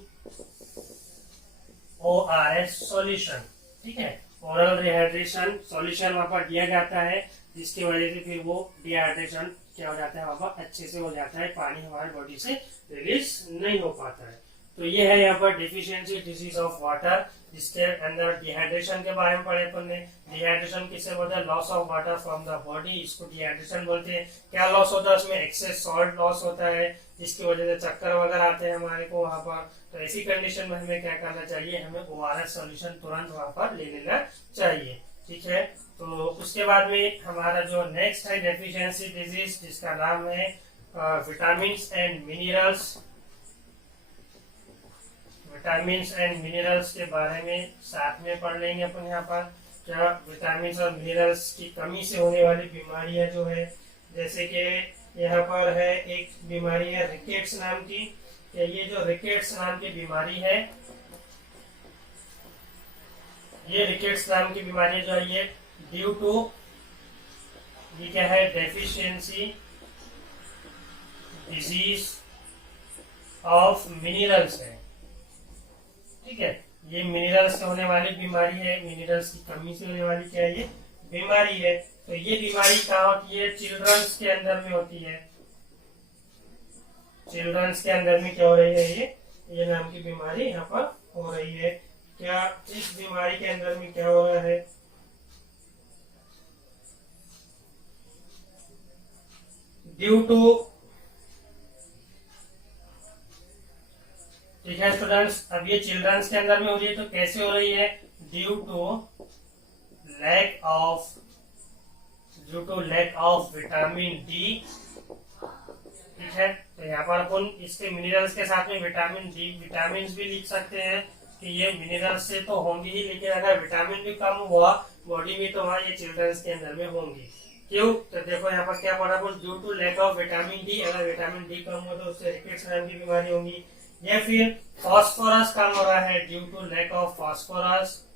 ORS solution, ठीक है, ओरल रिहाइड्रेशन सॉल्यूशन वहां पर दिया जाता है, जिसकी वजह से फिर वो डिहाइड्रेशन क्या हो जाता है, वहां पर अच्छे से हो जाता है, पानी हमारी बॉडी से रिलीज नहीं हो पाता है। तो ये है यहाँ पर डेफिशिएंसी डिजीज ऑफ वाटर, जिसके अंदर डिहाइड्रेशन के बारे में पढ़े अपन ने। डिहाइड्रेशन किससे बोलते हैं, loss of water from the body, इसको डिहाइड्रेशन बोलते हैं। क्या लॉस होता है, उसमें एक्सेस सॉल्ट लॉस होता है, जिसकी वजह से चक्कर वगैरह आते हैं हमारे को वहां पर। तो ऐसी कंडीशन में हमें क्या करना चाहिए, हमें ORS सॉल्यूशन तुरंत वहां पर ले लेना चाहिए, ठीक है। तो उसके बाद में हमारा जो नेक्स्ट है डेफिशिएंसी डिजीज, जिसका नाम है vitamin and minerals. Vitamin and minerals के बारे में साथ में पढ़ लेंगे अपन यहाँ पर। क्या विटामिन और मिनरल्स की कमी से होने वाली बीमारियां जो है, जैसे कि यहाँ पर है एक बीमारी है रिकेट्स नाम की। ये जो रिकेट्स नाम की बीमारी है, ये रिकेट्स नाम की बीमारी जो है ये ड्यू टू, ये क्या है, डेफिशिएंसी डिजीज ऑफ मिनरल्स है। ठीक है, ये मिनरल्स से होने वाली बीमारी है, मिनरल्स की कमी से होने वाली क्या है, ये बीमारी है। तो ये बीमारी कहाँ होती है, चिल्ड्रंस के अंदर में होती है। चिल्ड्रंस के अंदर में क्या हो रही है, ये नाम की बीमारी यहाँ पर हो रही है। क्या इस बीमारी के अंदर में क्या हो रहा है, ड्यू टू, ठीक है स्टूडेंट्स, अब ये चिल्ड्रंस के अंदर में हो रही है तो कैसे हो रही है, due to lack of vitamin D. ठीक है, तो यहाँ पर अपन इसके मिनरल्स के साथ में विटामिन डी, विटामिन भी लिख सकते हैं कि ये मिनरल्स से तो होंगे ही, लेकिन अगर विटामिन भी कम हुआ बॉडी में तो वहाँ ये चिल्ड्रंस के अंदर में होंगी। क्यों, तो देखो यहाँ पर क्या पढ़ा, due to lack of vitamin D, अगर विटामिन डी कम हो तो उससे रिकेट्स नाम की बीमारी होगी। या फिर फास्फोरस कम हो रहा है, due to lack of phosphorus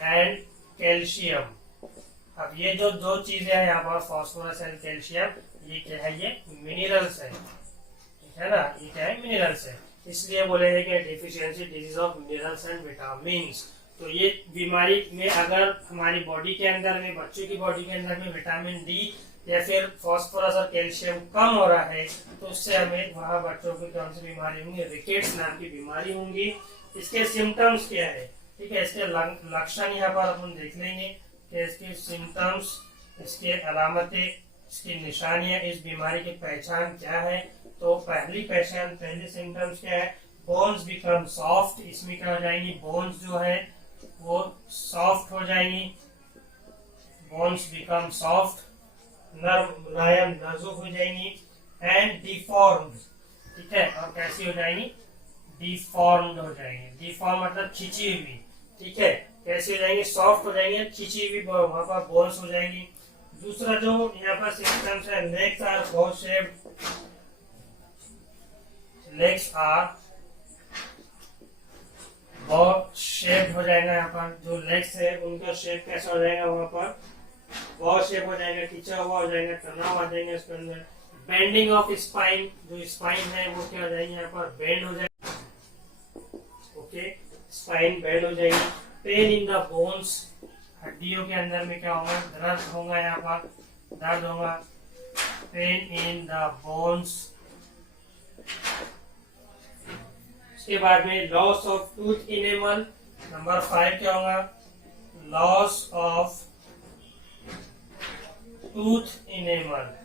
and calcium. अब ये जो दो चीजें हैं यहाँ पर, फास्फोरस एंड कैल्शियम, ये क्या है, ये मिनरल्स है। ठीक है ना, ये क्या है, मिनरल्स है। इसलिए बोले हैं कि deficiency disease of minerals and vitamin. तो ये बीमारी में अगर हमारी बॉडी के अंदर में, बच्चों की बॉडी के अंदर में विटामिन डी या फिर फास्फोरस और कैल्शियम कम हो रहा है तो उससे हमें वहाँ बच्चों की कौन सी बीमारी होंगी, रिकेट्स नाम की बीमारी होंगी। इसके सिम्टम्स क्या है, ठीक है, इसके लक्षण यहाँ पर अपन देख लेंगे कि इसके सिम्टम्स, इसके अलामतें, इसकी निशानियां, इस बीमारी की पहचान क्या है। तो पहली पहचान, पहले सिम्टम्स क्या है, बोन्स बिकम सॉफ्ट, इसमें क्या हो जाएंगी, बोन्स जो है वो सॉफ्ट हो जाएंगी, बोन्स बिकम सॉफ्ट, नर्म, मुलायम, नाजुक हो जाएंगी। एंड डिफॉर्म्ड, ठीक है, और कैसी हो जाएंगी, डिफॉर्म्ड हो जाएंगे। डिफॉर्म मतलब खिंची हुई, ठीक है, कैसी हो जाएंगी, सॉफ्ट हो जाएंगे, खिंची हुई वहां पर बोन्स हो जाएंगी। दूसरा जो यहाँ पर सिम्टम्स है, लेग्स आर बहुत शेप्ड, लेग्स आर बहुत शेप हो जाएगा। यहाँ पर जो लेग्स है उनका शेप कैसा हो जाएगा, वहां पर बहुत शेप हो जाएगा, खिंचा हुआ हो जाएगा, तनाव आ जाएगा इसके अंदर। बेंडिंग ऑफ स्पाइन, जो स्पाइन है वो क्या हो जाएगी, यहाँ पर बेंड हो जाएगी। ओके, स्पाइन बेंड हो जाएगी। पेन इन द बोन्स, हड्डियों के अंदर में क्या होगा, दर्द होगा, यहाँ पर दर्द होगा। Pain in the bones. उसके बाद में loss of tooth enamel, number 5 क्या होगा, लॉस ऑफ टूथ इनेमल।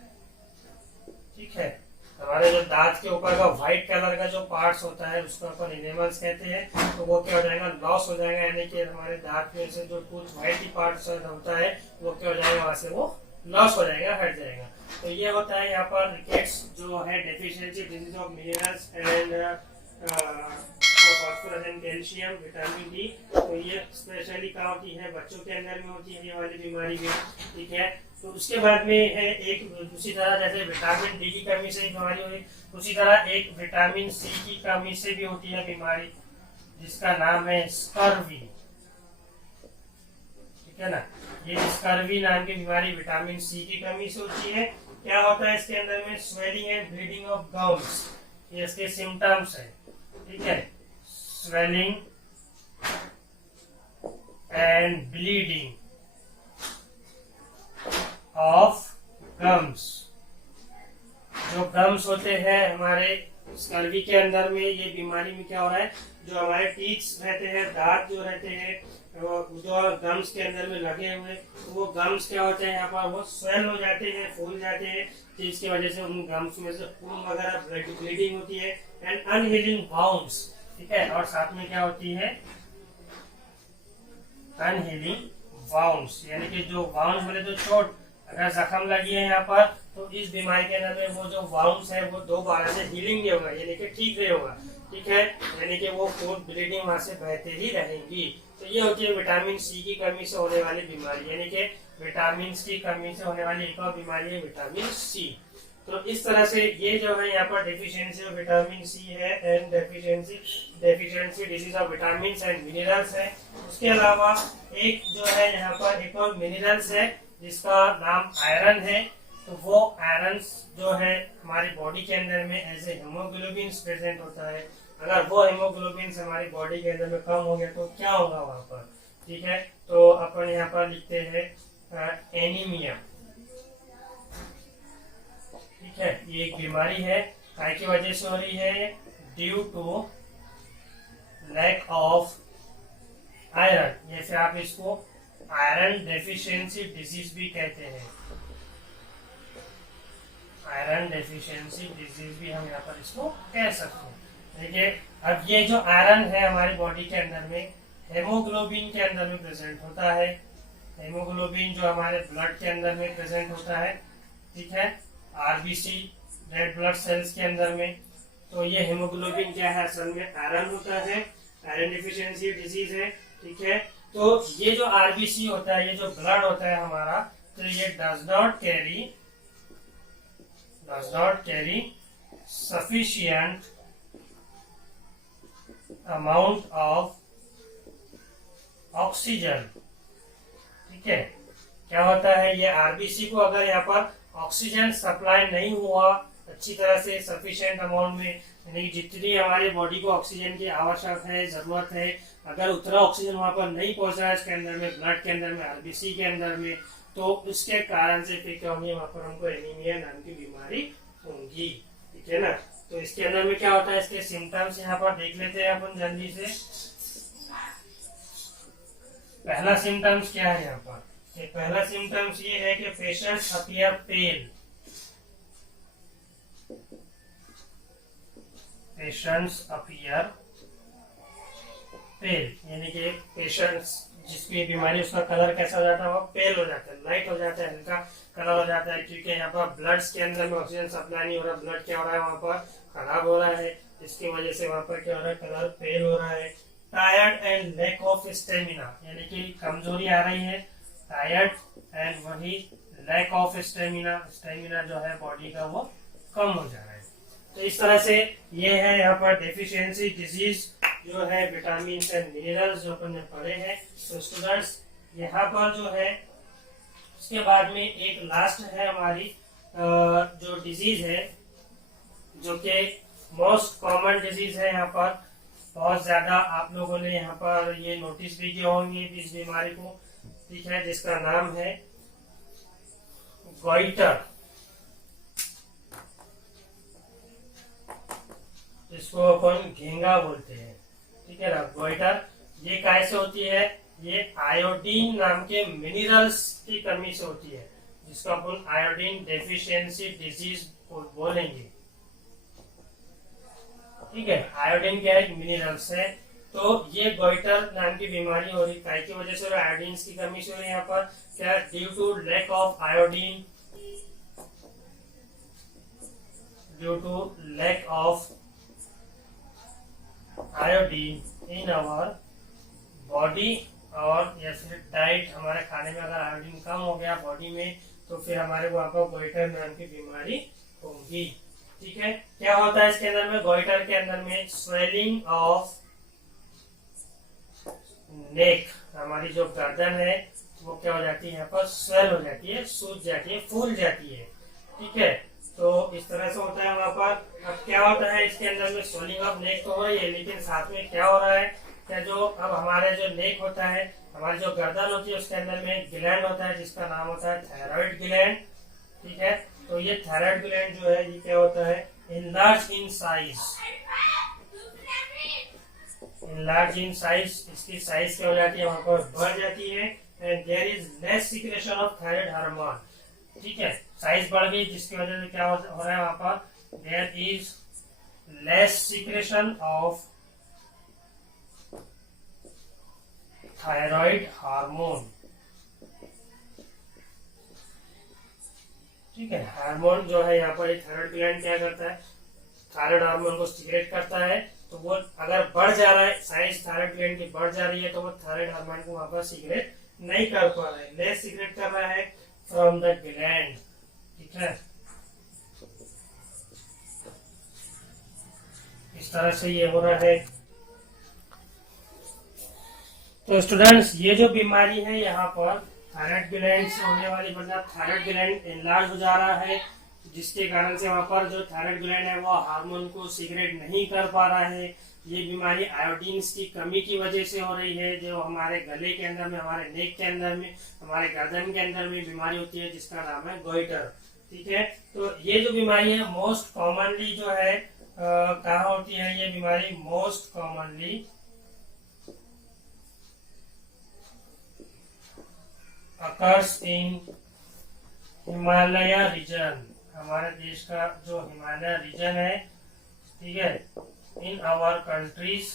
ठीक है, हमारे जो दांत के ऊपर का व्हाइट कलर का जो पार्ट्स होता है उसको अपन इनेमल्स कहते हैं। तो वो क्या हो जाएगा, लॉस हो जाएगा, यानी कि हमारे दांत में से जो टूथ व्हाइट ही पार्ट होता है वो क्या हो जाएगा, वहां से वो लॉस हो जाएगा, हट जाएगा। तो ये होता है यहाँ पर रिकेट्स जो है, deficiency disease of minerals and phosphorus and calcium, vitamin D. तो ये स्पेशली कहाँ होती है, बच्चों के अंदर में होती है ये वाली बीमारी भी। ठीक है, तो उसके बाद में है एक, उसी तरह जैसे विटामिन डी की कमी से बीमारी हुई, उसी तरह एक विटामिन सी की कमी से भी होती है बीमारी, जिसका नाम है स्कर्वी। ठीक है ना, ये स्कर्वी नाम की बीमारी विटामिन सी की कमी से होती है। क्या होता है इसके अंदर में, swelling and bleeding of gums, ये इसके सिम्टम्स है। ठीक है, swelling and bleeding of gums. जो गम्स होते हैं हमारे स्कर्वी के अंदर में, ये बीमारी में क्या हो रहा है, जो हमारे टीथ रहते हैं, दांत जो रहते हैं, जो गम्स के अंदर में लगे हुए, तो वो गम्स क्या होते हैं यहाँ पर, वो स्वेल हो जाते हैं, फूल जाते हैं, जिसकी वजह से उन गम्स में से खून वगैरह ब्लीडिंग होती है। एंड अनहीलिंग वाउंड्स, ठीक है, और साथ में क्या होती है, अनहीलिंग वाउंड्स, यानी कि जो वाउंड्स बोले तो चोट, अगर जख्म लगी है यहाँ पर तो इस बीमारी के अंदर में वो जो वाउंड्स है वो दोबारा से हीलिंग नहीं होगा, यानी कि ठीक नहीं होगा। ठीक है, यानी कि वो खून ब्लीडिंग वहां से बहते ही रहेंगी। तो ये होती है विटामिन सी की कमी से होने वाली बीमारी, यानी कि विटामिन की कमी से होने वाली एक और बीमारी है विटामिन सी। तो इस तरह से ये जो है यहाँ पर डेफिशिएंसी ऑफ विटामिन सी है and deficiency disease of vitamin and minerals है। उसके अलावा एक जो है यहाँ पर एक और मिनरल्स है जिसका नाम आयरन है। तो वो आयरन जो है हमारी बॉडी के अंदर में एज ए हेमोग्लोबिन प्रेजेंट होता है। अगर वो हेमोग्लोबिन हमारी बॉडी के अंदर में कम हो गया तो क्या होगा वहां पर, ठीक है। तो अपन यहाँ पर लिखते हैं एनीमिया, ठीक है। ये एक बीमारी है, काय की वजह से हो रही है, due to lack of iron, या फिर आप इसको आयरन डेफिशिएंसी डिजीज भी कहते हैं। आयरन डेफिशिएंसी डिजीज भी हम यहाँ पर इसको कह सकते हैं। देखिए, अब ये जो आयरन है हमारी बॉडी के अंदर में हेमोग्लोबिन के अंदर में प्रेजेंट होता है। हेमोग्लोबिन जो हमारे ब्लड के अंदर में प्रेजेंट होता है, ठीक है, आरबीसी रेड ब्लड सेल्स के अंदर में। तो ये हेमोग्लोबिन क्या है, असल में आयरन होता है, आयरन डेफिशिएंसी डिजीज है, ठीक है। तो ये जो आरबीसी होता है, ये जो ब्लड होता है हमारा, तो ये does not carry sufficient amount of oxygen, ठीक है। क्या होता है, ये आरबीसी को अगर यहाँ पर ऑक्सीजन सप्लाई नहीं हुआ अच्छी तरह से सफिशिएंट अमाउंट में, यानी जितनी हमारी बॉडी को ऑक्सीजन की आवश्यक है, जरूरत है, अगर उतना ऑक्सीजन वहां पर नहीं पहुंच रहा है इसके अंदर में, ब्लड के अंदर में, आरबीसी के अंदर में, तो उसके कारण से फिर क्या होंगे, वहां पर हमको एनीमिया नाम की बीमारी होंगी, ठीक है ना। तो इसके अंदर में क्या होता है, इसके सिम्टम्स यहाँ पर देख लेते हैं अपन जल्दी से। पहला सिम्टम्स क्या है यहाँ पर, पहला सिम्टम्स ये है कि पेशेंट्स अपीयर पेल, पेशेंट्स अपीयर पेल, यानी कि पेशेंट्स जिसकी बीमारी उसका कलर कैसा हो जाता है, वो पेल हो जाता है, लाइट हो जाता है, हल्का कलर हो जाता है, क्योंकि यहाँ पर ब्लड के अंदर में ऑक्सीजन सप्लाई नहीं हो रहा, ब्लड क्या हो रहा है वहाँ पर खराब हो रहा है, जिसकी वजह से वहाँ पर क्या हो रहा है, कलर पेल हो रहा है। Tired and lack of stamina, यानी कि कमजोरी आ रही है, टायर्ड एंड वही लैक ऑफ स्टेमिना, स्टेमिना जो है बॉडी का वो कम हो जा रहा है। तो इस तरह से ये है यहाँ पर डेफिशिएंसी डिजीज जो है विटामिन एंड मिनरल्स जो अपन ने पढ़े हैं। तो स्टूडेंट्स यहाँ पर जो है उसके बाद में एक लास्ट है हमारी जो डिजीज है, जो कि मोस्ट कॉमन डिजीज है, यहाँ पर बहुत ज्यादा आप लोगों ने यहाँ पर ये नोटिस भी किए होंगे इस बीमारी को, ठीक है, जिसका नाम है गोइटर, इसको अपन घेंगा बोलते हैं, ठीक है ना। गोइटर ये कैसे होती है, ये आयोडीन नाम के मिनरल्स की कमी से होती है, जिसको अपन आयोडीन डेफिशिएंसी डिजीज बोलेंगे, ठीक है। आयोडीन क्या है, मिनरल्स है। तो ये गोइटर नाम की बीमारी हो रही है की वजह से, आयोडीन की कमी से हो रही है यहाँ पर, क्या, due to lack of iodine, due to lack of iodine in our body, और या फिर डाइट, हमारे खाने में अगर आयोडीन कम हो गया बॉडी में, तो फिर हमारे वहां पर गोइटर नाम की बीमारी होगी, ठीक है। क्या होता है इसके अंदर में, गोइटर के अंदर में स्वेलिंग ऑफ नेक, हमारी जो गर्दन है वो क्या हो जाती है, यहाँ पर स्वेल हो जाती है, सूज जाती है, फूल जाती है, ठीक है। तो इस तरह से होता है वहां पर। अब क्या होता है इसके अंदर में, स्वेलिंग ऑफ नेक तो हो रही है, लेकिन साथ में क्या हो रहा है, क्या जो अब हमारे जो नेक होता है, हमारी जो गर्दन होती है, उसके अंदर में ग्लैंड होता है जिसका नाम होता है थायराइड ग्लैंड, ठीक है। तो ये थायराइड ग्लैंड जो है ये क्या होता है, enlarge in size, enlarge in size, इसकी साइज क्या हो जाती है, वहां पर बढ़ जाती है, and there is less secretion of thyroid hormone, ठीक है। साइज बढ़ गई जिसकी वजह से क्या हो रहा है, वहां पर there is less secretion of thyroid hormone, ठीक है। हार्मोन जो है यहाँ पर थायराइड ग्लैंड क्या करता है, थायराइड हार्मोन को सिक्रेट करता है, तो तो वो अगर बढ़ जा रहा है, साइज थायराइड ग्लैंड की बढ़ जा रही है, तो वो थायराइड हार्मोन को वहां पर सीक्रेट नहीं कर पा रहा है, लेस सीक्रेट कर रहा है फ्रॉम द ग्लैंड। ठीक है, इस तरह से ये हो रहा है। तो स्टूडेंट्स, ये जो बीमारी है यहाँ पर थायराइड ग्लैंड से होने वाली, मतलब थायराइड ग्लैंड एनलार्ज हो जा रहा है, जिसके कारण से वहाँ पर जो थायराइड ग्लैंड है वो हार्मोन को सीक्रेट नहीं कर पा रहा है। ये बीमारी आयोडीन की कमी की वजह से हो रही है, जो हमारे गले के अंदर में, हमारे नेक के अंदर में, हमारे गर्दन के अंदर में बीमारी होती है, जिसका नाम है गोइटर। ठीक है, तो ये जो बीमारी है मोस्ट कॉमनली जो है कहाँ होती है, ये बीमारी most commonly occurs in Himalaya region, हमारे देश का जो हिमालय रीजन है, ठीक है, इन आवर कंट्रीज।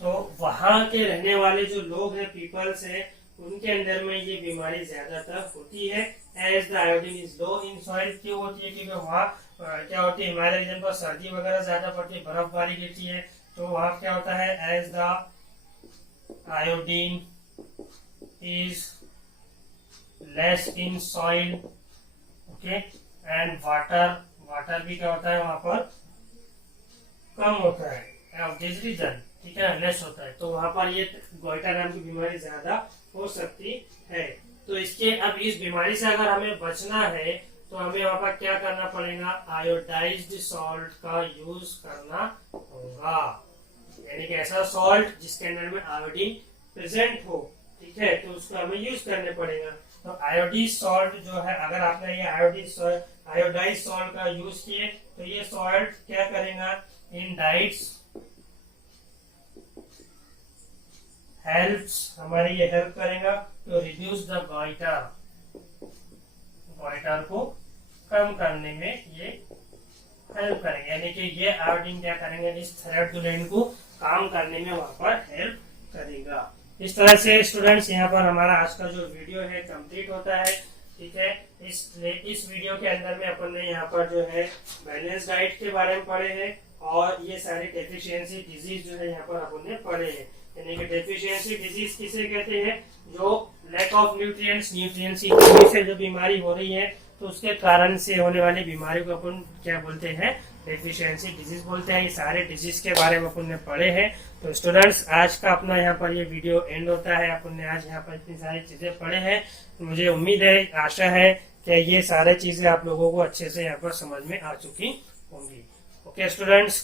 तो वहां के रहने वाले जो लोग हैं, पीपल्स हैं, उनके अंदर में ये बीमारी ज्यादातर होती है। As the iodine is low in soil, क्यों होती है, क्योंकि वहाँ क्या होती है, हिमालय रीजन पर सर्दी वगैरह ज्यादा पड़ती है, बर्फबारी गिरती है, तो वहाँ क्या होता है, as the iodine is less in soil, okay, and water भी क्या होता है वहां पर कम होता है, ऑफ दिस रीजन, ठीक है, लेस होता है, तो वहां पर ये गोइटर नाम की बीमारी ज्यादा हो सकती है। तो इसके अब इस बीमारी से अगर हमें बचना है तो हमें वहां पर क्या करना पड़ेगा, आयोडाइज्ड सॉल्ट का यूज करना होगा, यानी कि ऐसा सॉल्ट जिसके अंदर में आयोडीन प्रेजेंट हो। ठीक है, तो उसको हमें यूज करने पड़ेगा। तो आयोडीज सॉल्ट जो है, अगर आपने ये आयोडाइज सॉल्ट का यूज किए तो ये सॉल्ट क्या करेगा, इन डाइट्स हेल्प्स, हमारी ये हेल्प करेगा तो रिड्यूस द गोइटर, गोइटर को कम करने में ये हेल्प करेंगे, यानी कि ये आयोडीन क्या करेंगे, इस थायराइड ग्लैंड को काम करने में वहां पर हेल्प करेगा। इस तरह से स्टूडेंट्स यहाँ पर हमारा आज का जो वीडियो है कंप्लीट होता है। ठीक है, इस वीडियो के अंदर में अपन ने यहाँ पर जो है बैलेंस डाइट के बारे में पढ़े हैं, और ये सारी डेफिशिएंसी डिजीज जो है यहाँ पर अपन ने पढ़े हैं। यानी कि डेफिशिएंसी डिजीज किसे कहते हैं, जो लैक ऑफ न्यूट्रिएंट्स की कमी से जो बीमारी हो रही है, तो उसके कारण से होने वाली बीमारी को अपन क्या बोलते हैं, डेफिशिएंसी डिजीज बोलते हैं। ये सारे डिजीज के बारे में अपन ने पढ़े हैं। तो स्टूडेंट्स, आज का अपना यहाँ पर ये वीडियो एंड होता है। अपन ने आज यहाँ पर इतनी सारी चीजें पढ़े हैं, मुझे उम्मीद है, आशा है कि ये सारे चीजें आप लोगों को अच्छे से यहाँ पर समझ में आ चुकी होंगी। Okay students,